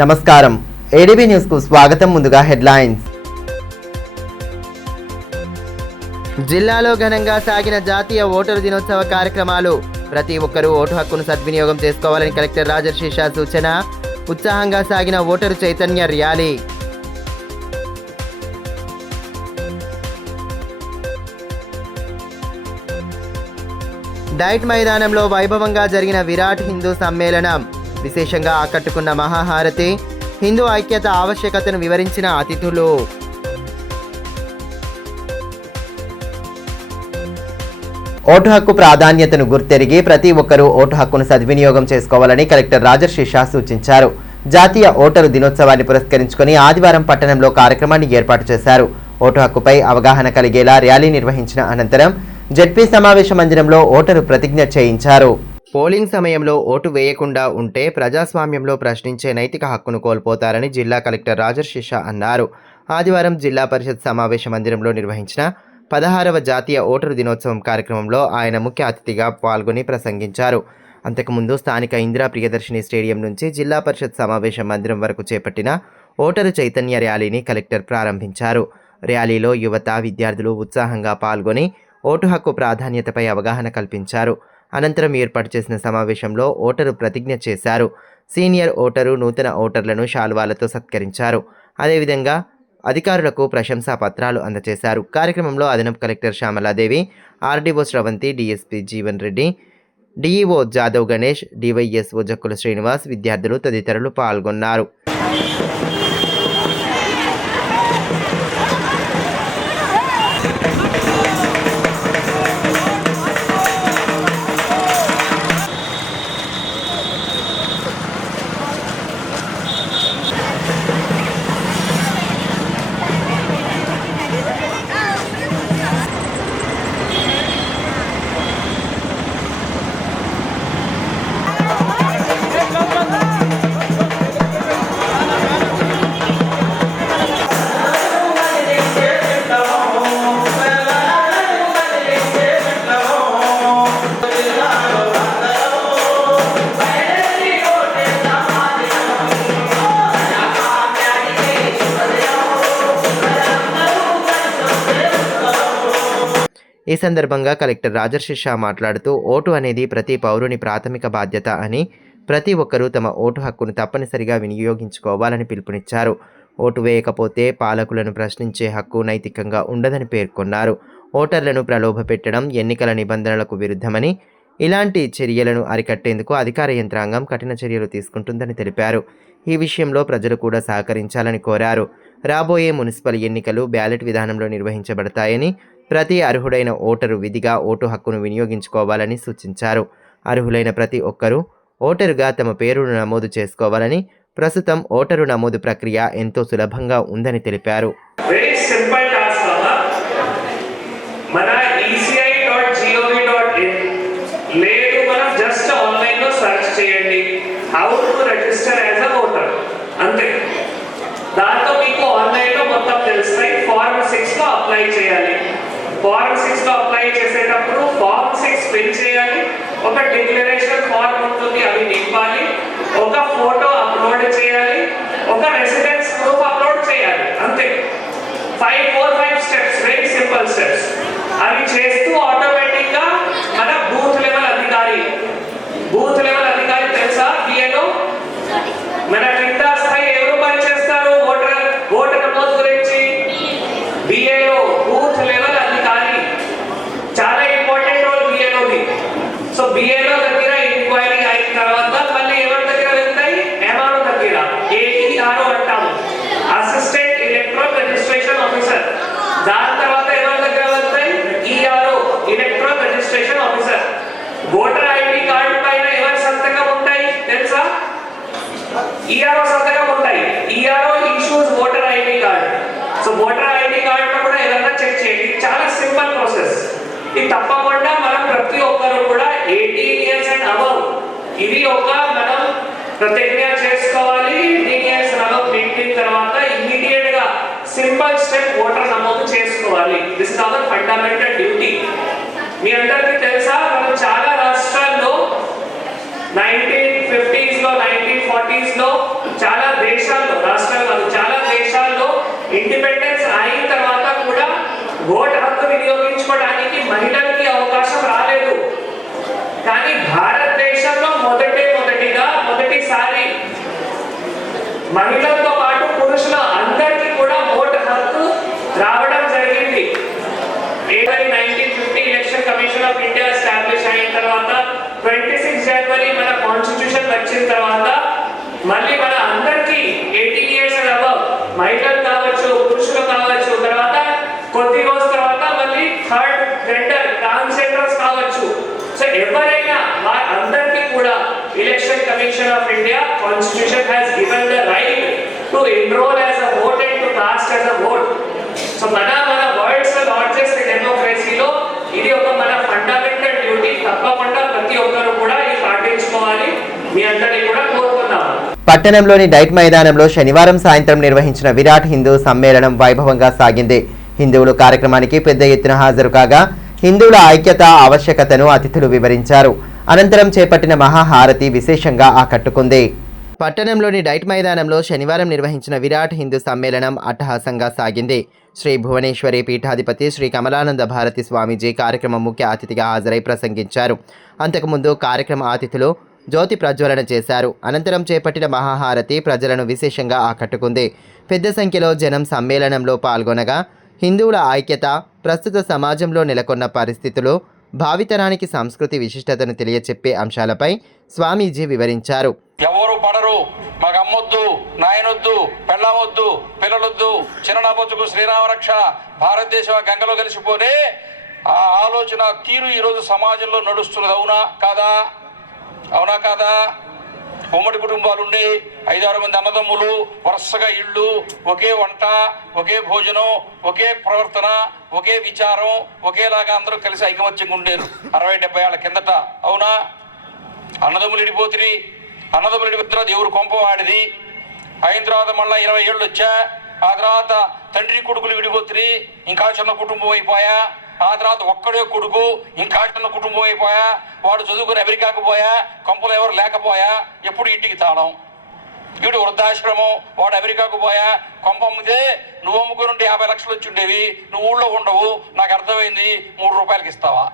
నమస్కారం ADB news కు స్వాగతం. ముందుగా హెడ్లైన్స్. జిల్లాలో ఘనంగా సాగిన జాతీయ ఓటరు దినోత్సవ కార్యక్రమాలు. ప్రతి ఒక్కరూ ఓటు హక్కును సద్వినియోగం చేసుకోవాలని కలెక్టర్ రాజర్షి షా సూచన. ఉత్సాహంగా సాగిన ఓటరు చైతన్య ర్యాలీ. డైట్ మైదానంలో వైభవంగా జరిగిన విరాట్ హిందూ సమ్మేళనం. విశేషంగా ఆకట్టుకున్న మహాహారతి. హిందూ ఐక్యత ఆవశ్యకతను వివరించిన అతిథులు. ఓటు హక్కు ప్రాధాన్యతను గుర్తెరిగి ప్రతి ఒక్కరూ ఓటు హక్కును సద్వినియోగం చేసుకోవాలని కలెక్టర్ రాజర్షి షా సూచించారు. జాతీయ ఓటరు దినోత్సవాన్ని పురస్కరించుకుని ఆదివారం పట్టణంలో కార్యక్రమాన్ని ఏర్పాటు చేశారు. ఓటు హక్కుపై అవగాహన కలిగేలా ర్యాలీ నిర్వహించిన అనంతరం జెడ్పీ సమావేశ మందిరంలో ఓటరు ప్రతిజ్ఞ చేయించారు. పోలింగ్ సమయంలో ఓటు వేయకుండా ఉంటే ప్రజాస్వామ్యంలో ప్రశ్నించే నైతిక హక్కును కోల్పోతారని జిల్లా కలెక్టర్ రాజర్షి షా అన్నారు. ఆదివారం జిల్లా పరిషత్ సమావేశ మందిరంలో నిర్వహించిన 16వ జాతీయ ఓటరు దినోత్సవం కార్యక్రమంలో ఆయన ముఖ్య అతిథిగా పాల్గొని ప్రసంగించారు. అంతకుముందు స్థానిక ఇందిరా ప్రియదర్శిని స్టేడియం నుంచి జిల్లా పరిషత్ సమావేశ మందిరం వరకు చేపట్టిన ఓటరు చైతన్య ర్యాలీని కలెక్టర్ ప్రారంభించారు. ర్యాలీలో యువత, విద్యార్థులు ఉత్సాహంగా పాల్గొని ఓటు హక్కు ప్రాధాన్యతపై అవగాహన కల్పించారు. అనంతరం ఏర్పాటు చేసిన సమావేశంలో ఓటరు ప్రతిజ్ఞ చేశారు. సీనియర్ ఓటరు, నూతన ఓటర్లను శాలువాలతో సత్కరించారు. అదేవిధంగా అధికారులకు ప్రశంసా పత్రాలు అందజేశారు. కార్యక్రమంలో అదనపు collector Shyamala Devi, RDO Sravanthi, DSP Jeevan Reddy, DEO Jadhav Ganesh, DYSO Jakkula Srinivas, విద్యార్థులు తదితరులు పాల్గొన్నారు. ఈ సందర్భంగా కలెక్టర్ రాజర్షి షా మాట్లాడుతూ ఓటు అనేది ప్రతి పౌరుని ప్రాథమిక బాధ్యత అని, ప్రతి ఒక్కరూ తమ ఓటు హక్కును తప్పనిసరిగా వినియోగించుకోవాలని పిలుపునిచ్చారు. ఓటు వేయకపోతే పాలకులను ప్రశ్నించే హక్కు నైతికంగా ఉండదని పేర్కొన్నారు. ఓటర్లను ప్రలోభపెట్టడం ఎన్నికల నిబంధనలకు విరుద్ధమని, ఇలాంటి చర్యలను అరికట్టేందుకు అధికార యంత్రాంగం కఠిన చర్యలు తీసుకుంటుందని తెలిపారు. ఈ విషయంలో ప్రజలు కూడా సహకరించాలని కోరారు. రాబోయే మున్సిపల్ ఎన్నికలు బ్యాలెట్ విధానంలో నిర్వహించబడతాయని, ప్రతి అర్హుడైన ఓటరు విధిగా ఓటు హక్కును వినియోగించుకోవాలని సూచించారు. అర్హులైన ప్రతి ఒక్కరూ ఓటరుగా తమ పేరును నమోదు చేసుకోవాలని, ప్రస్తుతం ఓటరు నమోదు ప్రక్రియ ఎంతో సులభంగా ఉందని తెలిపారు. ఫార్మ్ 6లో అప్లై చేసేటప్పుడు ఫార్మ్ 6 ఫిల్ చేయాలి. ఒక డిక్లరేషన్ ఫార్మ్ ఉంటుంది, అవి నింపాలి. ఒక ఫోటో అప్లోడ్ చేయాలి. ఒక రెసిడెన్స్ ప్రూఫ్ అప్లోడ్ చేయాలి. అంతే. 5 స్టెప్స్, వెరీ సింపుల్ స్టెప్స్. అవి చేస్తూ ఆటోమేటిక్గా మన బూత్ లెవెల్ అధికారి తెలుసా? బిఏలో మన కింద స్థాయి ఎవరు పనిచేస్తారు ఓటర్ నమోదు గురించి? బిఏలో బూత్ లెవెల్ అధికారి. చాలా ఇంపార్టెంట్ రోల్ బిఏలోది. సో బిఏలో దగ్గర ఎంక్వైరీ అయిన తర్వాత మళ్ళీ ఎవరి దగ్గర వెళ్తాయి? ఎంఆర్ఓ దగ్గర, ఏఈఆర్ఓ అంటాము, అసిస్టెంట్ ఎలక్ట్రల్ రిజిస్ట్రేషన్ ఆఫీసర్. దాని తర్వాత ఎవరి దగ్గర వెళ్తాయి? ERO, electoral registration officer. Voter ID card పైన ఎవరి సంతకం ఉంటాయి తెలుసా? ఈఆర్ఓ సంతకం ఉంటాయి. ERO issues voter ID card. So voter ID కార్డును కూడా ఏదైనా చెక్ చేయండి. చాలా సింపుల్ ప్రాసెస్. ఇది తప్పకుండా మనం ప్రతి ఒక్కరు కూడా 18 years అండ్ అబవ్ ఇవి మనం ప్రతిజ్ఞ చేసుకోవాలి. 18 years and above నిండిన తర్వాత ఇమ్మీడియట్ గా సింపుల్ స్టెప్ ఓటర్ నమోదు చేసుకోవాలి. This is our fundamental duty. మీ అందరికీ తెలుసా, మనం చాలా రాష్ట్రాల్లో 1950s లో 1940s లో చాలా దేశ ఇండిపెండెన్స్ అయిన తర్వాత కూడా ఓటు హక్కు వినియోగించుకోవడానికి మహిళలకి అవకాశం రాలేదు. కానీ భారతదేశంలో మొదటిసారి మహిళలతో పాటు పురుషుల అందరికీ కూడా ఓటు హక్కు రావడం జరిగింది. 1950 election commission of India establish అయిన తర్వాత 26 జనవరి మన కాన్స్టిట్యూషన్ వచ్చిన తర్వాత మళ్ళీ మన అందరికీ 18 ఇయర్స్ అండ్ అబవ్ మహిళలు కావచ్చు, పురుషులు కావచ్చు, తర్వాత కొద్ది రోజు తర్వాత మళ్ళీ థర్డ్ జెండర్ ట్రాన్స్జెండర్స్ కావచ్చు. సో ఎవరైనా అందరికీ కూడా election commission of India constitution has given the right to enrol as a vote and to cost as a vote. So మన వరల్డ్స్ లార్జెస్ట్ డెమోక్రసీలో ఇది ఒక మన ఫండమెంటల్ డ్యూటీ. తప్పకుండా ప్రతి ఒక్కరు కూడా ఇది పాటించుకోవాలి. మీ అందరినీ కూడా కోరుతున్నాము. పట్టణంలోని డైట్ మైదానంలో శనివారం సాయంత్రం నిర్వహించిన విరాట్ హిందూ సమ్మేళనం వైభవంగా సాగింది. హిందువులు కార్యక్రమానికి పెద్ద ఎత్తున హాజరు కాగా హిందువుల ఐక్యత ఆవశ్యకతను అతిథులు వివరించారు. అనంతరం చేపట్టిన మహాహారతి విశేషంగా ఆకట్టుకుంది. పట్టణంలోని డైట్ మైదానంలో శనివారం నిర్వహించిన విరాట్ హిందూ సమ్మేళనం అట్టహాసంగా సాగింది. శ్రీ భువనేశ్వరి పీఠాధిపతి శ్రీ కమలానంద భారతి స్వామీజీ కార్యక్రమం ముఖ్య అతిథిగా హాజరై ప్రసంగించారు. అంతకుముందు కార్యక్రమ అతిథులు జ్యోతి ప్రజ్వలన చేశారు. అనంతరం చేపట్టిన మహాహారతి ప్రజలను విశేషంగా ఆకట్టుకుంది. పెద్ద సంఖ్యలో జనం సమ్మేళనంలో పాల్గొనగా హిందువుల ఐక్యత, ప్రస్తుత సమాజంలో నెలకొన్న పరిస్థితులు, భావితరానికి సంస్కృతి విశిష్టతను తెలియచెప్పే అంశాలపై స్వామీజీ వివరించారు. ఎవరు పడరు, మాకు అమ్మొద్దు, నాయనొద్దు, పెళ్ళమొద్దు, పిల్లలొద్దు, చిన్నబొచ్చుకు శ్రీరామరక్ష, భారతదేశం గంగలో కలిసిపోనే ఆ ఆలోచన తీరు ఈరోజు సమాజంలో నడుస్తున్నది. అవునా కాదా? ఉమ్మడి కుటుంబాలు ఉండే 5-6 మంది అన్నదమ్ములు, వరుసగా ఇళ్ళు, ఒకే వంట, ఒకే భోజనం, ఒకే ప్రవర్తన, ఒకే విచారం, ఒకేలాగా అందరూ కలిసి ఐకమత్యంగా ఉండేరు 60-70 ఏళ్ల కిందట. అవునా? అన్నదమ్ములు ఇడిపోతుంది. అన్నదమ్ములు ఇడిపోయిన తర్వాత ఎవరు కొంప వాడిది. అయిన తర్వాత మళ్ళీ 20 ఏళ్ళు వచ్చా. ఆ తర్వాత తండ్రి కొడుకులు విడిపోతుంది. ఇంకా చిన్న కుటుంబం అయిపోయా. ఆ తర్వాత ఒక్కడే కొడుకు, ఇంకా చిన్న కుటుంబం అయిపోయా. వాడు చదువుకుని అమెరికాకు పోయా. కొంపలు ఎవరు లేకపోయా. ఎప్పుడు ఇంటికి తాళం. వీడు వృద్ధాశ్రమం. వాడు అమెరికాకు పోయా. కొంప అమ్మితే నువ్వు అమ్ముకుని ఉంటే 50 లక్షలు వచ్చి ఉండేవి. నువ్వు ఊళ్ళో ఉండవు. నాకు అర్థమైంది. 3 రూపాయలకి ఇస్తావా?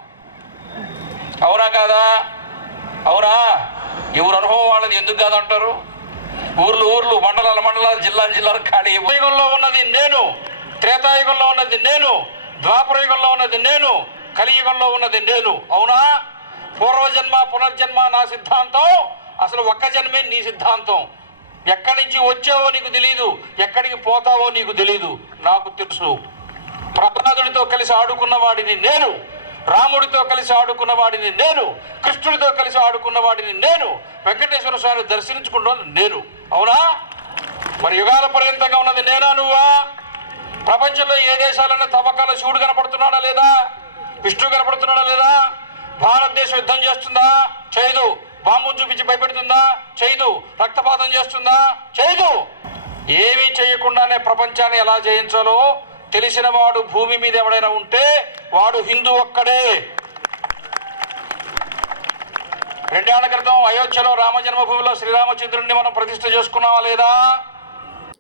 అవునా కాదా? అవునా? ఎవరు అనుభవం వాళ్ళది. ఎందుకు కాదంటారు? ఊర్లు, మండలాలు, జిల్లాలు ఖాళీ. యుగంలో ఉన్నది నేను, త్రేతాయుగంలో ఉన్నది నేను, ద్వాపరయుగంలో ఉన్నది నేను, కలియుగంలో ఉన్నది నేను. అవునా? పూర్వజన్మ పునర్జన్మ నా సిద్ధాంతం. అసలు ఒక్క జన్మే నీ సిద్ధాంతం. ఎక్కడి నుంచి వచ్చావో నీకు తెలీదు, ఎక్కడికి పోతావో నీకు తెలీదు. నాకు తెలుసు. ప్రహ్లాదుడితో కలిసి ఆడుకున్న వాడిని నేను, రాముడితో కలిసి ఆడుకున్న వాడిని నేను, కృష్ణుడితో కలిసి ఆడుకున్న వాడిని నేను, వెంకటేశ్వర స్వామిని దర్శించుకున్న నేను. అవునా? మరి యుగాల పర్యంతంగా ఉన్నది నేనా నువ్వా? ప్రపంచంలో ఏ దేశాలన్నా తవ్వకాల శివుడు కనపడుతున్నాడా లేదా? విష్ణువు కనపడుతున్నాడా లేదా? భారతదేశం యుద్ధం చేస్తుందా? చేయదు. బాంబును చూపించి భయపెడుతుందా? చేయదు. రక్తపాతం చేస్తుందా? చేయదు. ఏమీ చేయకుండానే ప్రపంచాన్ని ఎలా జయించాలో తెలిసిన వాడు భూమి మీద ఎవడైనా ఉంటే వాడు హిందూ ఒక్కడే. 2 ఏళ్ల క్రితం అయోధ్యలో రామ జన్మభూమిలో శ్రీరామచంద్రుడిని మనం ప్రతిష్ఠ చేసుకున్నావా లేదా?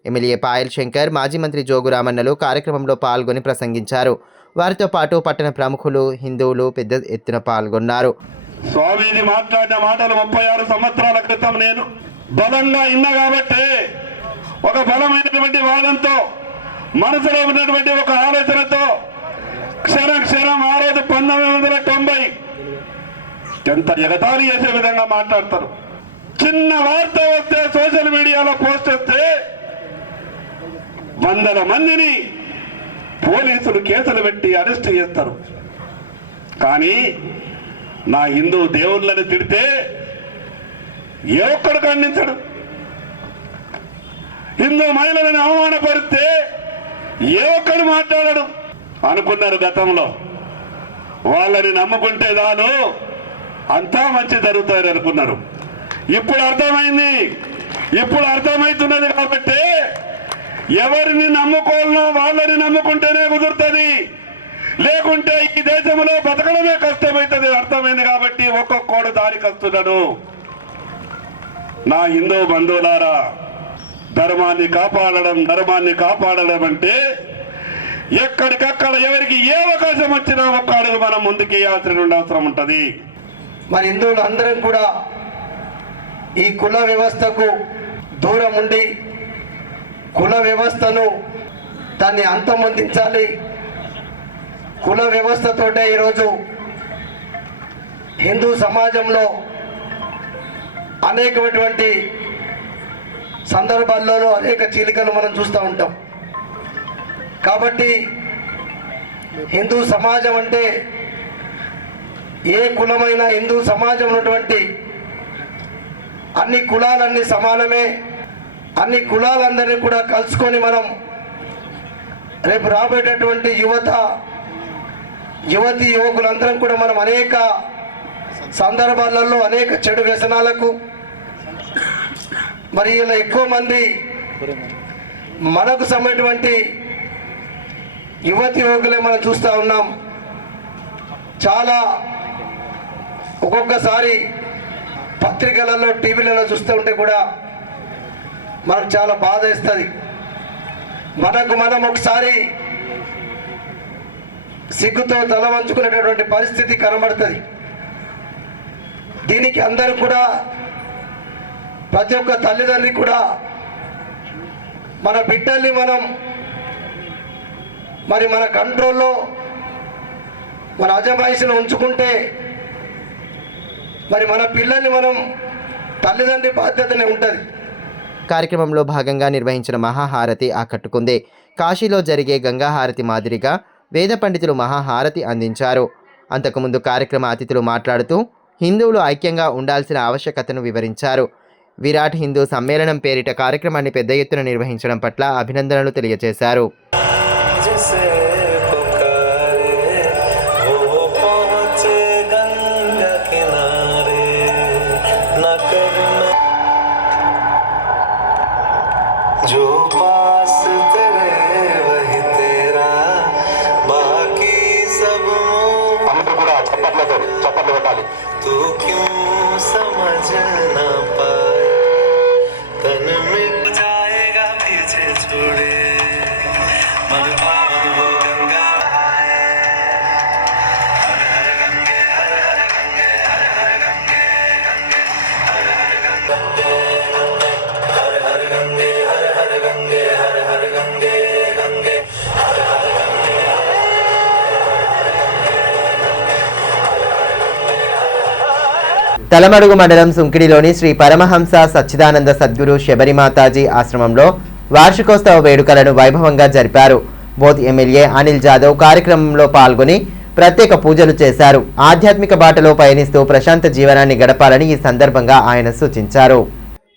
ఎమ్మెల్యే పాయల్ శంకర్, మాజీ మంత్రి జోగు రామన్నలు కార్యక్రమంలో పాల్గొని ప్రసంగించారు. వారితో పాటు పట్టణ ప్రముఖులు, హిందువులు పెద్ద ఎత్తున పాల్గొన్నారు. స్వామీజీ మాట్లాడిన మాటలు 36 సంవత్సరాల క్రితం నేను బలంగా ఇన్నా కాబట్టి ఒక బలమైనటువంటి వాదంతో, మనసులో ఉన్నటువంటి ఒక ఆలోచనతో క్షరం ఆ రోజు 1990 ఎంత ఎగతాళి చేసే విధంగా మాట్లాడతారు. చిన్న వార్త వస్తే, సోషల్ మీడియాలో పోస్ట్ వస్తే 100 మందిని పోలీసులు కేసులు పెట్టి అరెస్ట్ చేస్తారు. కానీ నా హిందూ దేవుళ్ళని తిడితే ఏ ఒక్కడు ఖండించడు. హిందూ మహిళలను అవమానపరిస్తే ఏ ఒక్కడు మాట్లాడడు. అనుకున్నారు గతంలో, వాళ్ళని నమ్ముకుంటే చాలు అంతా మంచి జరుగుతాయని అనుకున్నారు. ఇప్పుడు అర్థమైంది. ఇప్పుడు అర్థమవుతున్నది కాబట్టి ఎవరిని నమ్ముకోవాలనో వాళ్ళని నమ్ముకుంటేనే కుదురుతుంది. లేకుంటే ఈ దేశంలో బతకడమే కష్టమవుతుంది. అర్థమైంది కాబట్టి ఒక్కొక్కడు దారికి వస్తున్నాడు. నా హిందూ బంధువులారా, ధర్మాన్ని కాపాడడం అంటే ఎక్కడికక్కడ ఎవరికి ఏ అవకాశం వచ్చినా ఒక్క అడుగు మనం ముందుకు వేయాల్సిన అవసరం ఉంటుంది. మరి హిందువులు అందరం కూడా ఈ కుల వ్యవస్థకు దూరం ఉండి కుల వ్యవస్థను దాన్ని అంతమొందించాలి. కుల వ్యవస్థతోటే ఈరోజు హిందూ సమాజంలో అనేకమైనటువంటి సందర్భాల్లో అనేక చీలికలు మనం చూస్తూ ఉంటాం. కాబట్టి హిందూ సమాజం అంటే ఏ కులమైన హిందూ సమాజం ఉన్నటువంటి అన్ని కులాలన్నీ సమానమే. అన్ని కులాలందరినీ కూడా కలుసుకొని మనం రేపు రాబోయేటటువంటి యువతి యువకులందరం కూడా మనం అనేక సందర్భాలలో అనేక చెడు వ్యసనాలకు మరి ఇలా ఎక్కువ మంది మనకు సంబంధించినటువంటి యువతి యువకులే మనం చూస్తూ ఉన్నాం. చాలా ఒక్కొక్కసారి పత్రికలలో టీవీలలో చూస్తూ ఉంటే కూడా మనకు చాలా బాధ వేస్తుంది. మనం ఒకసారి సిగ్గుతో తల వంచుకునేటటువంటి పరిస్థితి కనబడుతుంది. దీనికి అందరూ కూడా ప్రతి ఒక్క తల్లిదండ్రి కూడా మన బిడ్డల్ని మనం మరి మన కంట్రోల్లో మన అజమాయిషిని ఉంచుకుంటే మరి మన పిల్లల్ని మనం తల్లిదండ్రి బాధ్యతనే ఉంటుంది. కార్యక్రమంలో భాగంగా నిర్వహించిన మహాహారతి ఆకట్టుకుంది. కాశీలో జరిగే గంగాహారతి మాదిరిగా వేద పండితులు మహాహారతి అందించారు. అంతకుముందు కార్యక్రమ అతిథులు మాట్లాడుతూ హిందువులు ఐక్యంగా ఉండాల్సిన ఆవశ్యకతను వివరించారు. విరాట్ హిందూ సమ్మేళనం పేరిట కార్యక్రమాన్ని పెద్ద ఎత్తున నిర్వహించడం పట్ల అభినందనలు తెలియజేశారు. తలమడుగు మండలం సుంకిడిలోని శ్రీ పరమహంస సచ్చిదానంద సద్గురు శబరిమాతాజీ ఆశ్రమంలో వార్షికోత్సవ వేడుకలను వైభవంగా జరిపారు. బోధ్ ఎమ్మెల్యే అనిల్ జాదవ్ కార్యక్రమంలో పాల్గొని ప్రత్యేక పూజలు చేశారు. ఆధ్యాత్మిక బాటలో పయనిస్తూ ప్రశాంత జీవనాన్ని గడపాలని ఈ సందర్భంగా ఆయన సూచించారు.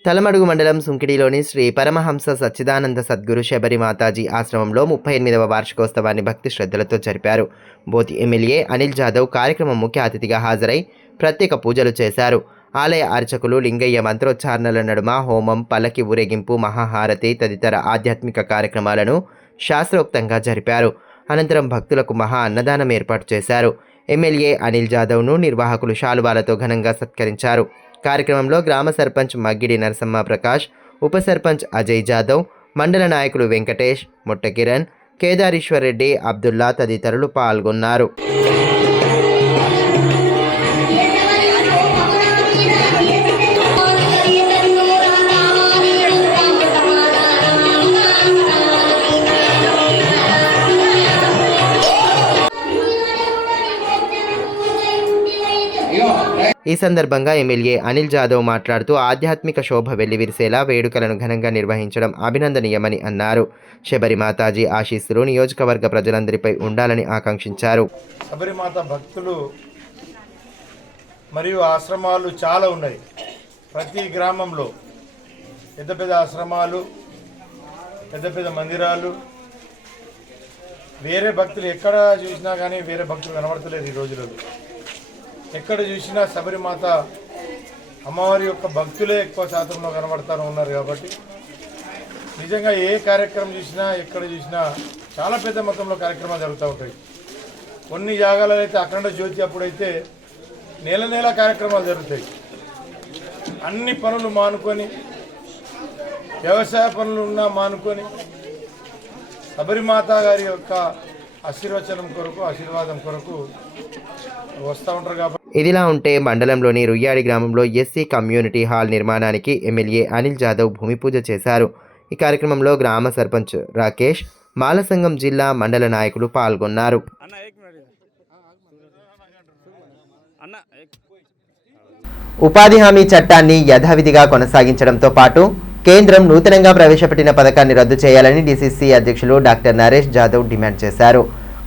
తలమడుగు మండలం సుంకిడిలోని శ్రీ పరమహంస సచ్చిదానంద సద్గురు శబరిమాతాజీ ఆశ్రమంలో 38వ వార్షికోత్సవాన్ని భక్తి శ్రద్ధలతో జరిపారు. బోధ్ ఎమ్మెల్యే అనిల్ జాదవ్ కార్యక్రమం ముఖ్య అతిథిగా హాజరై ప్రత్యేక పూజలు చేశారు. ఆలయ అర్చకులు లింగయ్య మంత్రోచ్చారణల నడుమ హోమం, పల్లకి ఊరేగింపు, మహాహారతి తదితర ఆధ్యాత్మిక కార్యక్రమాలను శాస్త్రోక్తంగా జరిపారు. అనంతరం భక్తులకు మహా అన్నదానం ఏర్పాటు చేశారు. ఎమ్మెల్యే అనిల్ జాదవ్ను నిర్వాహకులు శాలువాలతో ఘనంగా సత్కరించారు. కార్యక్రమంలో గ్రామ సర్పంచ్ మగ్గిడి నరసమ్మ ప్రకాష్, ఉప సర్పంచ్ అజయ్ జాదవ్, మండల నాయకులు వెంకటేష్, మొట్ట కిరణ్, కేదారీశ్వర్ రెడ్డి, అబ్దుల్లా తదితరులు పాల్గొన్నారు. ఈ సందర్భంగా ఎమ్మెల్యే అనిల్ జాదవ్ మాట్లాడుతూ ఆధ్యాత్మిక శోభ వెల్లివిరిసేలా వేడుకలను ఘనంగా నిర్వహించడం అభినందనీయమని అన్నారు. శబరిమాతాజీ ఆశీస్సులు నియోజకవర్గ ప్రజలందరిపై ఉండాలని ఆకాంక్షించారు. శబరిమాత భక్తులు మరియు ఆశ్రమాలు చాలా ఉన్నాయి. ప్రతి గ్రామంలో పెద్ద పెద్ద ఆశ్రమాలు, పెద్ద పెద్ద మందిరాలు. వేరే భక్తులు ఎక్కడ చూసినా కానీ వేరే భక్తులు కనబడతలేదు ఈ రోజులలో. ఎక్కడ చూసినా శబరిమాత అమ్మవారి యొక్క భక్తులే ఎక్కువ శాతంలో కనబడతారు ఉన్నారు. కాబట్టి నిజంగా ఏ కార్యక్రమం చూసినా ఎక్కడ చూసినా చాలా పెద్ద మొత్తంలో కార్యక్రమాలు జరుగుతూ ఉంటాయి. కొన్ని జాగాలలో అయితే అఖండ జ్యోతి అప్పుడైతే నెల నెల కార్యక్రమాలు జరుగుతాయి. అన్ని పనులు మానుకొని, వ్యవసాయ పనులు ఉన్నా మానుకొని శబరిమాత గారి యొక్క ఆశీర్వాదం కొరకు వస్తూ ఉంటారు కాబట్టి. ఇదిలా ఉంటే మండలంలోని రుయ్యాడి గ్రామంలో ఎస్సీ కమ్యూనిటీ హాల్ నిర్మాణానికి ఎమ్మెల్యే అనిల్ జాదవ్ భూమి పూజ చేశారు. ఈ కార్యక్రమంలో గ్రామ సర్పంచ్ రాకేష్, మాలసంగం జిల్లా మండల నాయకులు పాల్గొన్నారు. ఉపాధి హామీ చట్టాన్ని యథావిధిగా కొనసాగించడంతో పాటు కేంద్రం నూతనంగా ప్రవేశపెట్టిన పథకాన్ని రద్దు చేయాలని డీసీసీ అధ్యక్షులు డాక్టర్ నరేష్ జాదవ్ డిమాండ్ చేశారు.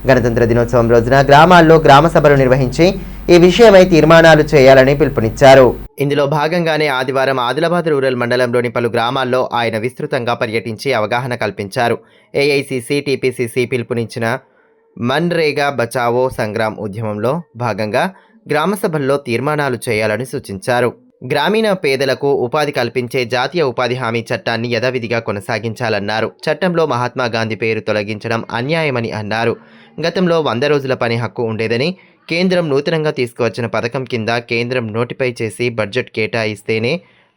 గణతంత్ర దినోత్సవం రోజున గ్రామాల్లో గ్రామ సభలు నిర్వహించి ఈ విషయమై తీర్మానాలు చేయాలని పిలుపునిచ్చారు. ఇందులో భాగంగానే ఆదివారం ఆదిలాబాద్ రూరల్ మండలంలోని పలు గ్రామాల్లో ఆయన విస్తృతంగా పర్యటించి అవగాహన కల్పించారు. ఏఐసీసీ, టీపీసీసీ పిలుపునిచ్చిన మన్రేగా బచావో సంగ్రామ్ ఉద్యమంలో భాగంగా గ్రామ సభల్లో తీర్మానాలు చేయాలని సూచించారు. గ్రామీణ పేదలకు ఉపాధి కల్పించే జాతీయ ఉపాధి హామీ చట్టాన్ని యథావిధిగా కొనసాగించాలన్నారు. చట్టంలో మహాత్మా గాంధీ పేరు తొలగించడం అన్యాయమని అన్నారు. గతంలో 100 రోజుల పని హక్కు ఉండేదని, కేంద్రం నూతనంగా తీసుకువచ్చిన పథకం కింద కేంద్రం నోటిఫై చేసి బడ్జెట్ కేటాయిస్తేనే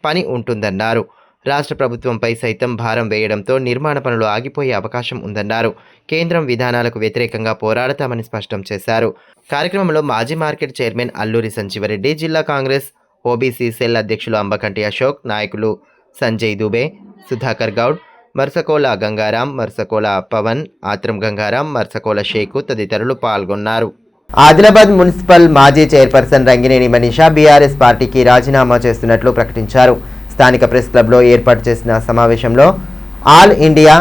పని ఉంటుందన్నారు. రాష్ట్ర ప్రభుత్వంపై సైతం భారం వేయడంతో నిర్మాణ పనులు ఆగిపోయే అవకాశం ఉందన్నారు. కేంద్రం విధానాలకు వ్యతిరేకంగా పోరాడతామని స్పష్టం చేశారు. కార్యక్రమంలో మాజీ మార్కెట్ చైర్మన్ అల్లూరి సంజీవరెడ్డి, జిల్లా కాంగ్రెస్ ఓబీసీ సెల్ అధ్యక్షులు అంబకంటి అశోక్, నాయకులు సంజయ్ దుబే, సుధాకర్ గౌడ్, మర్సకోల గంగారాం, మర్సకోల పవన్, ఆత్రం గంగారాం, మర్సకోల షేకు తదితరులు పాల్గొన్నారు. ఆదిలాబాద్ మున్సిపల్ మాజీ చైర్పర్సన్ రంగినేని మనీషా బీఆర్ఎస్ పార్టీకి రాజీనామా చేస్తున్నట్లు ప్రకటించారు. స్థానిక ప్రెస్ క్లబ్లో ఏర్పాటు చేసిన సమావేశంలో ఆల్ ఇండియా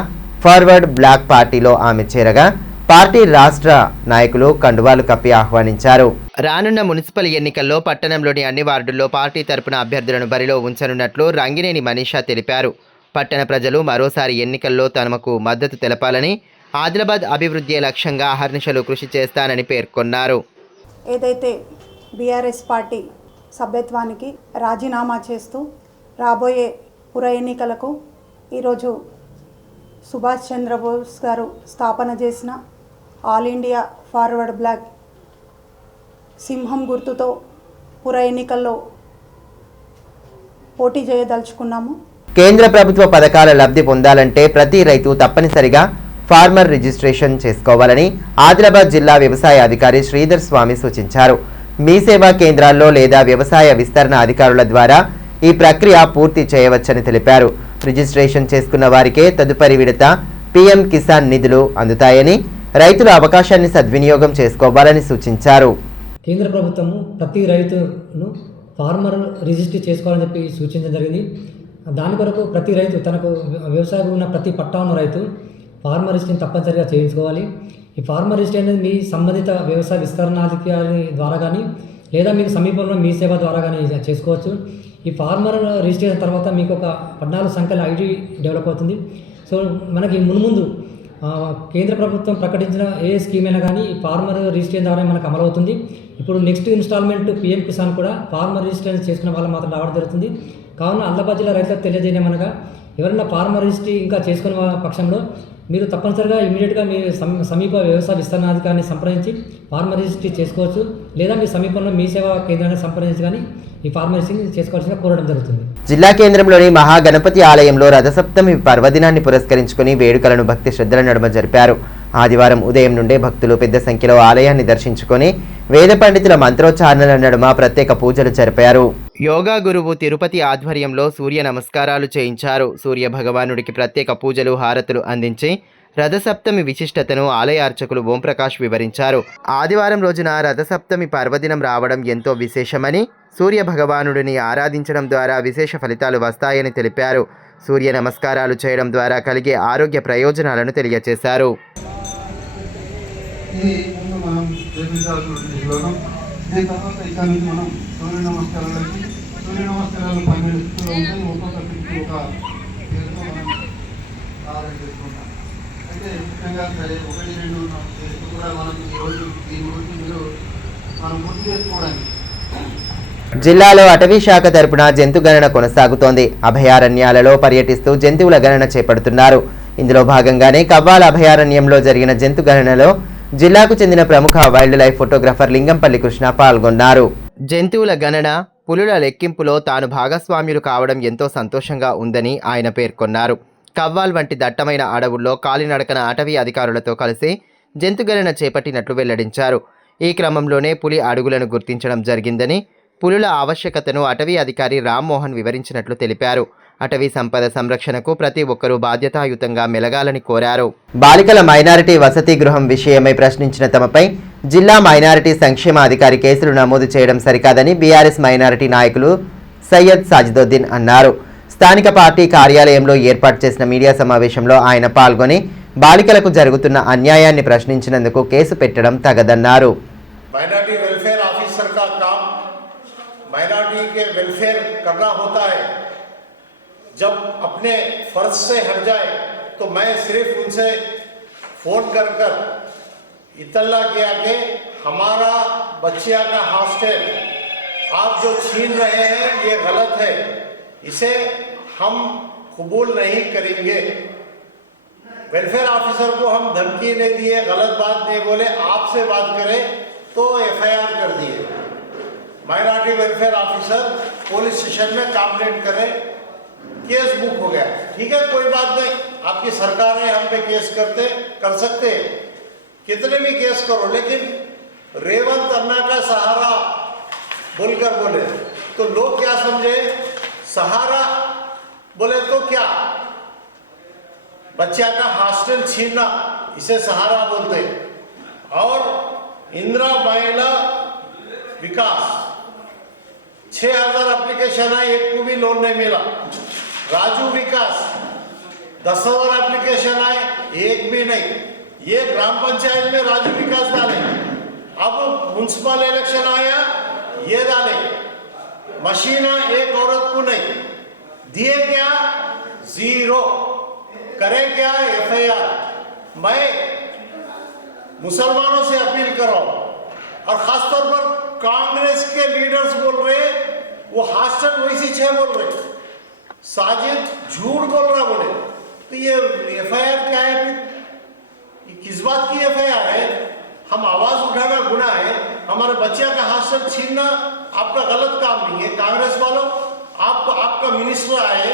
ఫార్వర్డ్ బ్లాక్ పార్టీలో ఆమె చేరగా పార్టీ రాష్ట్ర నాయకులు కండువాలు కప్పి ఆహ్వానించారు. రానున్న మున్సిపల్ ఎన్నికల్లో పట్టణంలోని అన్ని వార్డుల్లో పార్టీ తరపున అభ్యర్థులను బరిలో ఉంచనున్నట్లు రంగినేని మనీషా తెలిపారు. పట్టణ ప్రజలు మరోసారి ఎన్నికల్లో తమకు మద్దతు తెలపాలని, ఆదిలాబాద్ అభివృద్ధి లక్ష్యంగా అహర్నిశలు కృషి చేస్తానని పేర్కొన్నారు. ఏదైతే బీఆర్ఎస్ పార్టీ సభ్యత్వానికి రాజీనామా చేస్తూ రాబోయే పుర ఎన్నికలకు ఈరోజు సుభాష్ చంద్రబోస్ గారు స్థాపన చేసిన ఆల్ ఇండియా ఫార్వర్డ్ బ్లాక్ సింహం గుర్తుతో పుర ఎన్నికల్లో పోటీ చేయదలుచుకున్నాము. కేంద్ర ప్రభుత్వ పథకాల లబ్ధి పొందాలంటే ప్రతి రైతు తప్పనిసరిగా ఫార్మర్ రిజిస్ట్రేషన్ చేసుకోవాలని ఆదిలాబాద్ జిల్లా వ్యవసాయ అధికారి శ్రీధర్ స్వామి సూచించారు. మీ సేవా కేంద్రాల్లో లేదా వ్యవసాయ విస్తరణ అధికారుల ద్వారా ఈ ప్రక్రియ పూర్తి చేయవచ్చని తెలిపారు. రిజిస్ట్రేషన్ చేసుకున్న వారికే తదుపరి విడత పీఎం కిసాన్ నిధులు అందుతాయని, రైతుల అవకాశాన్ని సద్వినియోగం చేసుకోవాలని సూచించారు. కేంద్ర ప్రభుత్వము ప్రతి రైతును ఫార్మర్ రిజిస్టర్ చేసుకోవాలని చెప్పి సూచించడం జరిగింది. దాని కొరకు ప్రతి రైతు తనకు వ్యవసాయం ఉన్న ప్రతి పట్టా ఉన్న రైతు ఫార్మర్ రిజిస్ట్రేషన్ తప్పనిసరిగా చేయించుకోవాలి. ఈ ఫార్మర్ రిజిస్ట్రేషన్ అనేది మీ సంబంధిత వ్యవసాయ విస్తరణాధికారి ద్వారా కానీ లేదా మీకు సమీపంలో మీ సేవ ద్వారా కానీ చేసుకోవచ్చు. ఈ ఫార్మర్ రిజిస్ట్రేషన్ తర్వాత మీకు ఒక 14 సంఖ్యల ఐడి డెవలప్ అవుతుంది. సో మనకి మున్ముందు కేంద్ర ప్రభుత్వం ప్రకటించిన ఏ స్కీమ్ అయినా కానీ ఫార్మర్ రిజిస్ట్రేషన్ ద్వారా మనకు అమలవుతుంది. ఇప్పుడు నెక్స్ట్ ఇన్స్టాల్మెంట్ పీఎం కిసాన్ కూడా ఫార్మర్ రిజిస్ట్రేషన్ చేసుకున్న వాళ్ళు మాత్రం రావడం జరుగుతుంది. కావున ఆదిలాబాద్ జిల్లా రైతులకు తెలియజేయమనగా ఎవరైనా ఫార్మర్ రిజిస్ట్రీ ఇంకా చేసుకునే పక్షంలో మీరు తప్పనిసరిగా ఇమీడియట్గా మీ సమీప వ్యవసాయ విస్తరణాధికారిని సంప్రదించి ఫార్మర్ రిజిస్ట్రీ చేసుకోవచ్చు. లేదా మీ సమీపంలో మీ సేవా కేంద్రాన్ని సంప్రదించి కానీ ఈ ఫార్మర్ రిజిస్ట్రీ చేసుకోవాల్సిన కోరడం జరుగుతుంది. జిల్లా కేంద్రంలోని మహాగణపతి ఆలయంలో రథసప్తమి పర్వదినాన్ని పురస్కరించుకుని వేడుకలను భక్తి శ్రద్ధల నడుమ జరిపారు. ఆదివారం ఉదయం నుండే భక్తులు పెద్ద సంఖ్యలో ఆలయాన్ని దర్శించుకొని వేద పండితుల మంత్రోచ్చారణల నడుమ ప్రత్యేక పూజలు జరిపారు. యోగా గురువు తిరుపతి ఆధ్వర్యంలో సూర్య నమస్కారాలు చేయించారు. సూర్య భగవానుడికి ప్రత్యేక పూజలు, హారతులు అందించి రథసప్తమి విశిష్టతను ఆలయ అర్చకులు ఓంప్రకాష్ వివరించారు. ఆదివారం రోజున రథసప్తమి పర్వదినం రావడం ఎంతో విశేషమని, సూర్య భగవానుడిని ఆరాధించడం ద్వారా విశేష ఫలితాలు వస్తాయని తెలిపారు. సూర్య నమస్కారాలు చేయడం ద్వారా కలిగే ఆరోగ్య ప్రయోజనాలను తెలియజేశారు. జిల్లాలో అటవీ శాఖ తరపున జంతు గణన కొనసాగుతోంది. అభయారణ్యాలలో పర్యటిస్తూ జంతువుల గణన చేపడుతున్నారు. ఇందులో భాగంగానే కవ్వాల అభయారణ్యంలో జరిగిన జంతు గణనలో జిల్లాకు చెందిన ప్రముఖ wildlife photographer Lingampalli Krishna పాల్గొన్నారు. జంతువుల గణన, పులుల లెక్కింపులో తాను భాగస్వామ్యులు కావడం ఎంతో సంతోషంగా ఉందని ఆయన పేర్కొన్నారు. కవ్వాల్ వంటి దట్టమైన అడవుల్లో కాలినడకన అటవీ అధికారులతో కలిసి జంతుగణన చేపట్టినట్లు వెల్లడించారు. ఈ క్రమంలోనే పులి అడుగులను గుర్తించడం జరిగిందని, పులుల ఆవశ్యకతను అటవీ అధికారి రామ్మోహన్ వివరించినట్లు తెలిపారు. అటవీ సంపద సంరక్షణకు ప్రతి ఒక్కరూ బాధ్యతాయుతంగా మెలగాలని కోరారు. బాలికల మైనారిటీ వసతి గృహం విషయమై ప్రశ్నించిన తమపై జిల్లా మైనారిటీ సంక్షేమ అధికారి కేసులు నమోదు చేయడం సరికాదని బీఆర్ఎస్ మైనారిటీ నాయకులు సయ్యద్ సాజిదుద్దీన్ అన్నారు. స్థానిక పార్టీ కార్యాలయంలో ఏర్పాటు చేసిన మీడియా సమావేశంలో ఆయన పాల్గొని బాలికలకు జరుగుతున్న అన్యాయాన్ని ప్రశ్నించినందుకు కేసు పెట్టడం తగదన్నారు. माइनॉरिटी वेलफेयर ऑफिसर का काम माइनॉरिटी के वेलफेयर करना होता है. जब अपने फर्ज से हट जाए तो मैं सिर्फ उनसे फोन कर इतला किया कि हमारा बच्चिया का हॉस्टल आप जो छीन रहे हैं ये गलत है, इसे हम कबूल नहीं करेंगे. वेलफेयर ऑफिसर को हम धमकी नहीं दिए, गलत बात नहीं बोले, आपसे बात करें तो एफआईआर कर दिए. Minority welfare officer police station में कंप्लेंट करे, केस बुक हो गया. ठीक है, कोई बात नहीं, आपकी सरकार है, हम पे केस कर सकते हैं, कितने भी केस करो, लेकिन रेवंत अन्ना का सहारा बोलकर बोले तो लोग क्या समझे, सहारा बोले तो क्या, बच्चा का हॉस्टल छीनना इसे सहारा बोलते. और इंदिरा महिला विकास 6000 एप्लीकेशन है, एक को भी लोन नहीं मिला. राजू विकास 10,000 एप्लीकेशन आए, एक भी नहीं. ये ग्राम पंचायत में राजू विकास डाले, अब म्युनिसिपल इलेक्शन आया ये डाले. मशीना एक औरत को नहीं दिए, क्या जीरो करे, क्या एफआईआर. मैं मुसलमानों से अपील कर रहा हूं और खासतौर पर कांग्रेस के लीडर्स बोल रहे वो हॉस्टल वैसी 6 बोल रहे, साजिद झूठ बोल रहा बोले, तो ये एफआईआर क्या है, ये किस बात की एफआईआर है. हम आवाज उठाना गुनाह है, हमारे बच्चे का हॉस्टल छीनना आपका गलत काम नहीं है. कांग्रेस वालों, आपका मिनिस्टर आए,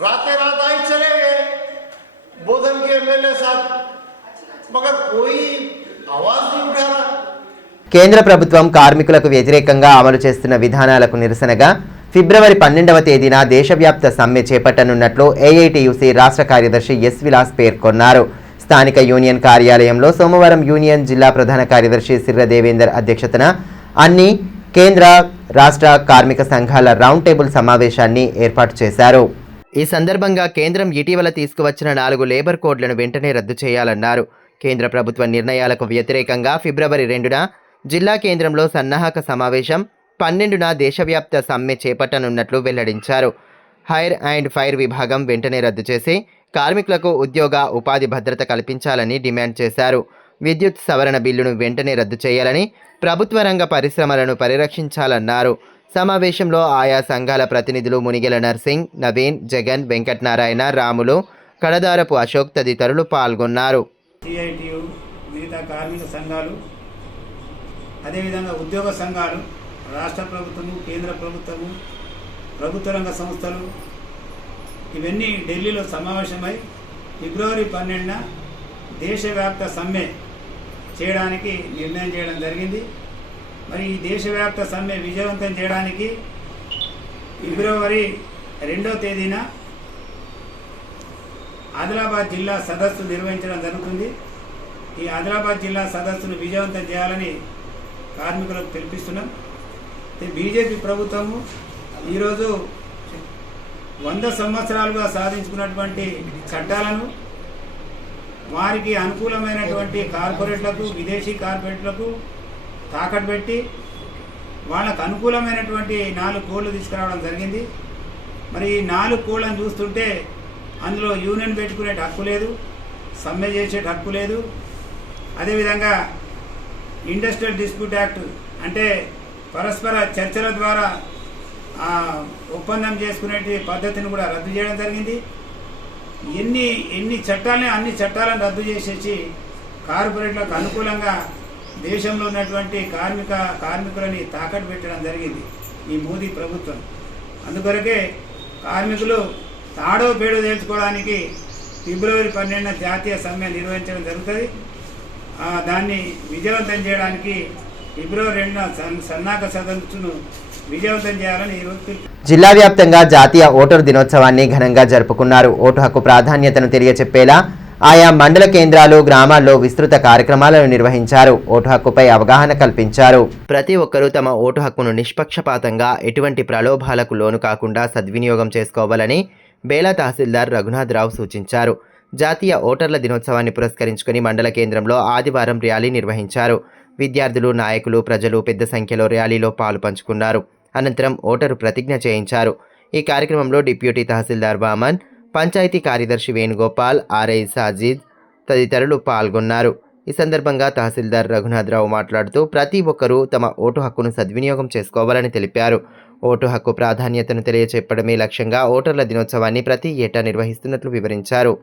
रातें रात आए चले गए बोधन के एमएलए साहब, मगर कोई आवाज नहीं उठा रहा. కేంద్ర ప్రభుత్వం కార్మికులకు వ్యతిరేకంగా అమలు చేస్తున్న విధానాలకు నిరసనగా ఫిబ్రవరి 12వ తేదీన దేశవ్యాప్త సమ్మె చేపట్టనున్నట్లు ఏఐటియుసి రాష్ట్ర కార్యదర్శి ఎస్ విలాస్ పేర్కొన్నారు. స్థానిక యూనియన్ కార్యాలయంలో సోమవారం యూనియన్ జిల్లా ప్రధాన కార్యదర్శి సిర్ర దేవేందర్ అధ్యక్షతన అన్ని కేంద్ర రాష్ట్ర కార్మిక సంఘాల రౌండ్ టేబుల్ సమావేశాన్ని ఏర్పాటు చేశారు. ఈ సందర్భంగా కేంద్రం ఇటీవల తీసుకువచ్చిన 4 లేబర్ కోడ్లను వెంటనే రద్దు చేయాలన్నారు. కేంద్ర ప్రభుత్వ నిర్ణయాలకు వ్యతిరేకంగా ఫిబ్రవరి 2న జిల్లా కేంద్రంలో సన్నాహక సమావేశం, 12న దేశవ్యాప్త సమ్మె చేపట్టనున్నట్లు వెల్లడించారు. హైర్ అండ్ ఫైర్ విభాగం వెంటనే రద్దు చేసి కార్మికులకు ఉద్యోగ ఉపాధి భద్రత కల్పించాలని డిమాండ్ చేశారు. విద్యుత్ సవరణ బిల్లును వెంటనే రద్దు చేయాలని, ప్రభుత్వ రంగ పరిశ్రమలను పరిరక్షించాలన్నారు. సమావేశంలో ఆయా సంఘాల ప్రతినిధులు మునిగెల నర్సింగ్, నవీన్, జగన్, వెంకటనారాయణ, రాములు, కడదారపు అశోక్ తదితరులు పాల్గొన్నారు. సిఐటియు, మిగతా కార్మిక సంఘాలు, అదేవిధంగా ఉద్యోగ సంఘాలు, రాష్ట్ర ప్రభుత్వము, కేంద్ర ప్రభుత్వము, ప్రభుత్వ రంగ సంస్థలు ఇవన్నీ ఢిల్లీలో సమావేశమై ఫిబ్రవరి 12న దేశవ్యాప్త సమ్మె చేయడానికి నిర్ణయం చేయడం జరిగింది. మరి ఈ దేశవ్యాప్త సమ్మె విజయవంతం చేయడానికి ఫిబ్రవరి 2వ తేదీన ఆదిలాబాద్ జిల్లా సదస్సు నిర్వహించడం జరుగుతుంది. ఈ ఆదిలాబాద్ జిల్లా సదస్సును విజయవంతం చేయాలని కార్మికులకు పిలిపిస్తున్నాం. బీజేపీ ప్రభుత్వము ఈరోజు 100 సంవత్సరాలుగా సాధించుకున్నటువంటి చట్టాలను వారికి అనుకూలమైనటువంటి కార్పొరేట్లకు, విదేశీ కార్పొరేట్లకు తాకట్టు పెట్టి వాళ్ళకు అనుకూలమైనటువంటి 4 కోడ్లు తీసుకురావడం జరిగింది. మరి ఈ 4 కోడ్లను చూస్తుంటే అందులో యూనియన్ పెట్టుకునే హక్కు లేదు, సమ్మె చేసే హక్కు లేదు. అదేవిధంగా ఇండస్ట్రియల్ డిస్ప్యూట్ యాక్ట్ అంటే పరస్పర చర్చల ద్వారా ఒప్పందం చేసుకునే పద్ధతిని కూడా రద్దు చేయడం జరిగింది. ఎన్ని చట్టాలని అన్ని చట్టాలను రద్దు చేసేసి కార్పొరేట్లకు అనుకూలంగా దేశంలో ఉన్నటువంటి కార్మికులని తాకట్టు పెట్టడం జరిగింది ఈ మోదీ ప్రభుత్వం. అందుకొరకే కార్మికులు తాడో పేడో తెలుసుకోవడానికి ఫిబ్రవరి 12న జాతీయ సమ్మె నిర్వహించడం జరుగుతుంది. దాన్ని విజయవంతం చేయడానికి ఫిబ్రవరి 2న సన్నాహక సదస్సును విజయవంతం చేయాలని ఈరోజు జిల్లా వ్యాప్తంగా జాతీయ ఓటరు దినోత్సవాన్ని ఘనంగా జరుపుకున్నారు. ఓటు హక్కు ప్రాధాన్యతను తెలియచెప్పేలా ఆయా మండల కేంద్రాలు, గ్రామాల్లో విస్తృత కార్యక్రమాలను నిర్వహించారు. ఓటు హక్కుపై అవగాహన కల్పించారు. ప్రతి ఒక్కరూ తమ ఓటు హక్కును నిష్పక్షపాతంగా ఎటువంటి ప్రలోభాలకు లోను కాకుండా సద్వినియోగం చేసుకోవాలని బేలా తహసీల్దార్ రఘునాథరావు సూచించారు. జాతీయ ఓటర్ల దినోత్సవాన్ని పురస్కరించుకుని మండల కేంద్రంలో ఆదివారం ర్యాలీ నిర్వహించారు. విద్యార్థులు, నాయకులు, ప్రజలు పెద్ద సంఖ్యలో ర్యాలీలో పాలు పంచుకున్నారు. అనంతరం ఓటరు ప్రతిజ్ఞ చేయించారు. ఈ కార్యక్రమంలో డిప్యూటీ తహసీల్దార్ వామన్, పంచాయతీ కార్యదర్శి వేణుగోపాల్, ఆర్ఐ సాజిద్ తదితరులు పాల్గొన్నారు. ఈ సందర్భంగా తహసీల్దార్ రఘునాథరావు మాట్లాడుతూ ప్రతి ఒక్కరూ తమ ఓటు హక్కును సద్వినియోగం చేసుకోవాలని తెలిపారు. ఓటు హక్కు ప్రాధాన్యతను తెలియచెప్పడమే లక్ష్యంగా ఓటర్ల దినోత్సవాన్ని ప్రతి ఏటా నిర్వహిస్తున్నట్లు వివరించారు.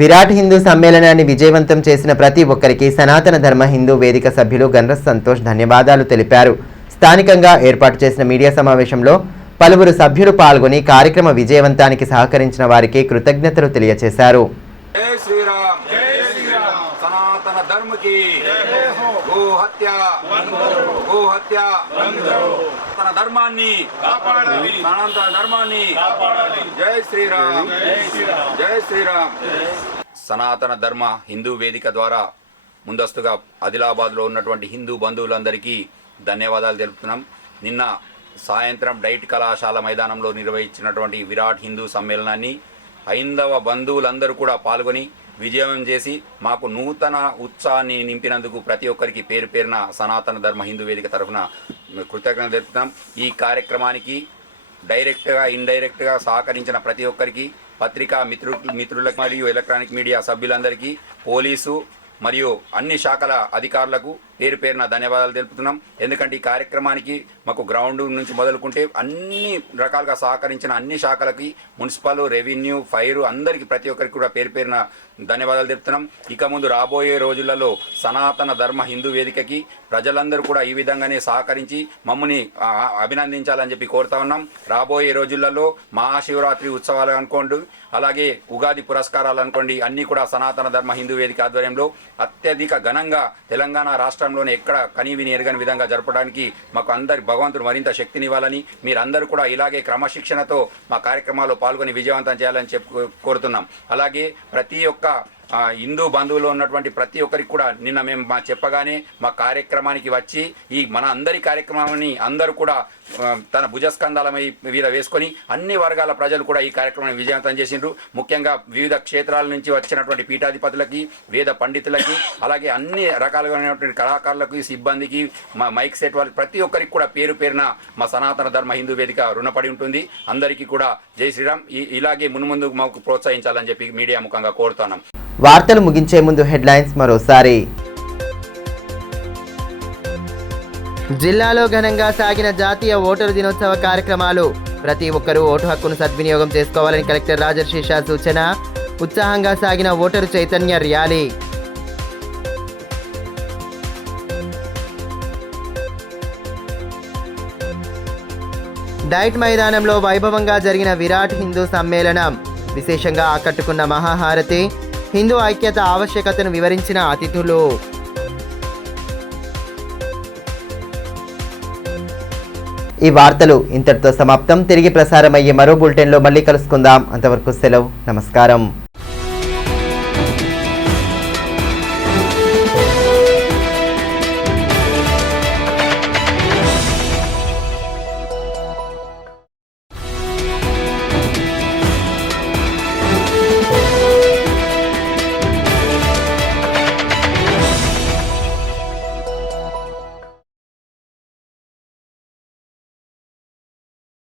విరాట్ హిందూ సమ్మేళనాన్ని విజయవంతం చేసిన ప్రతి ఒక్కరికి సనాతన ధర్మ హిందూ వేదిక సభ్యులు గన్రస్ సంతోష్ ధన్యవాదాలు తెలిపారు. స్థానికంగా ఏర్పాటు చేసిన మీడియా సమావేశంలో పలువురు సభ్యులు పాల్గొని కార్యక్రమ విజయవంతానికి సహకరించిన వారికి కృతజ్ఞతలు తెలియజేశారు. జై శ్రీరామ్, జై శ్రీరామ్. సనాతన ధర్మ కి గో హత్య తన ధర్మాన్ని కాపాడాలి, సనాతన ధర్మాన్ని కాపాడాలి. జై శ్రీరామ్, జై శ్రీరామ్. సనాతన ధర్మ హిందూ వేదిక ద్వారా ముందస్తుగా ఆదిలాబాద్లో ఉన్నటువంటి హిందూ బంధువులందరికీ ధన్యవాదాలు తెలుపుతున్నాం. నిన్న సాయంత్రం డైట్ కళాశాల మైదానంలో నిర్వహించినటువంటి విరాట్ హిందూ సమ్మేళనాన్ని హైందవ బంధువులందరూ కూడా పాల్గొని విజయం చేసి మాకు నూతన ఉత్సాహాన్ని నింపినందుకు ప్రతి ఒక్కరికి పేరు పేరున సనాతన ధర్మ హిందూ వేదిక తరఫున కృతజ్ఞతలు తెలుపుతాం. ఈ కార్యక్రమానికి డైరెక్ట్గా ఇండైరెక్ట్గా సహకరించిన ప్రతి ఒక్కరికి, పత్రికా మిత్రులకు మరియు ఎలక్ట్రానిక్ మీడియా సభ్యులందరికీ, పోలీసు మరియు అన్ని శాఖల అధికారులకు పేరు పేరున ధన్యవాదాలు తెలుపుతున్నాం. ఎందుకంటే ఈ కార్యక్రమానికి మాకు గ్రౌండ్ నుంచి మొదలుకుంటే అన్ని రకాలుగా సహకరించిన అన్ని శాఖలకి, మున్సిపల్, రెవెన్యూ, ఫైర్ అందరికీ ప్రతి ఒక్కరికి కూడా పేరు పేరున ధన్యవాదాలు తెలుపుతున్నాం. ఇక ముందు రాబోయే రోజులలో సనాతన ధర్మ హిందూ వేదికకి ప్రజలందరూ కూడా ఈ విధంగానే సహకరించి మమ్మల్ని అభినందించాలని చెప్పి కోరుతా ఉన్నాం. రాబోయే రోజులలో మహాశివరాత్రి ఉత్సవాలు అనుకోండి, అలాగే ఉగాది పురస్కారాలు అనుకోండి, అన్నీ కూడా సనాతన ధర్మ హిందూ వేదిక ఆధ్వర్యంలో అత్యధిక ఘనంగా తెలంగాణ రాష్ట్రంలోనే ఎక్కడ కనీవిని ఎరగని విధంగా జరపడానికి మాకు అందరి భగవంతుడు మరింత శక్తినివ్వాలని, మీరందరూ కూడా ఇలాగే క్రమశిక్షణతో మా కార్యక్రమాల్లో పాల్గొని విజయవంతం చేయాలని కోరుతున్నాం. అలాగే ప్రతి ఒక్క హిందూ బంధువులు ఉన్నటువంటి ప్రతి ఒక్కరికి కూడా నిన్న మేము చెప్పగానే మా కార్యక్రమానికి వచ్చి ఈ మన అందరి కార్యక్రమాన్ని అందరూ కూడా తన భుజస్కంధాల మీద వేసుకొని అన్ని వర్గాల ప్రజలు కూడా ఈ కార్యక్రమాన్ని విజయవంతం చేసిండ్రు. ముఖ్యంగా వివిధ క్షేత్రాల నుంచి వచ్చినటువంటి పీఠాధిపతులకి, వేద పండితులకి, అలాగే అన్ని రకాలైనటువంటి కళాకారులకు, సిబ్బందికి, మా మైక్ సెట్ వాళ్ళకి ప్రతి ఒక్కరికి కూడా పేరు పేరున మా సనాతన ధర్మ హిందూ వేదిక రుణపడి ఉంటుంది. అందరికీ కూడా జై శ్రీరామ్. ఇలాగే మున్ముందు మాకు ప్రోత్సహించాలని చెప్పి మీడియా ముఖంగా కోరుతున్నాం. వార్తలు ముగించే ముందు హెడ్లైన్స్ మరోసారి. జిల్లాలో ఘనంగా సాగిన జాతీయ ఓటరు దినోత్సవ కార్యక్రమాలు. ప్రతి ఒక్కరూ ఓటు హక్కును సద్వినియోగం చేసుకోవాలని కలెక్టర్ రాజర్షి షా సూచన. ఉత్సాహంగా సాగిన ఓటరు చైతన్య ర్యాలీ. డైట్ మైదానంలో వైభవంగా జరిగిన విరాట్ హిందూ సమ్మేళనం. విశేషంగా ఆకట్టుకున్న మహాహారతి. హిందూ ఐక్యత ఆవశ్యకతను వివరించిన అతిథులు. ఈ వార్తలు ఇంతటితో సమాప్తం. తిరిగి ప్రసారమయ్యే మరో బులెటిన్లో మళ్ళీ కలుసుకుందాం. అంతవరకు సెలవు. నమస్కారం.